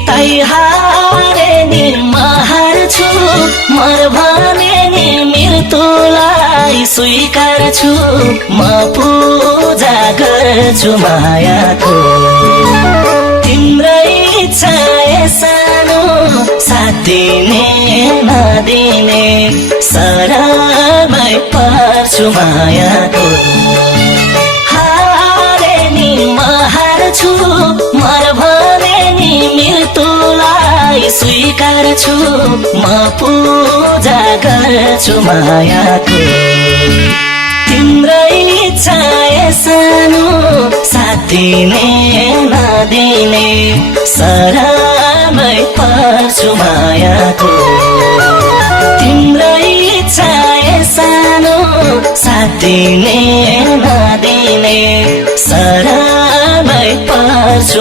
जिताइ हारे नि म हार्छु मर भने नि मृत्युलाई स्वीकार्छु म पूजा गर्छु मायाको तिम्रै इच्छा सानो साथ दिने नदिने शरणमै पर्छु मायाको हारे नि म हार्छु मर भने नि मृत्युलाई स्वीकार्छु म पूजा गर्छु मायाको तिम्रै इच्छा सानो साथ दिने नदिने शरणमै पर्छु मायाको तिम्रै इच्छा सानो साथ दिने नदिने शरणमै पर्छु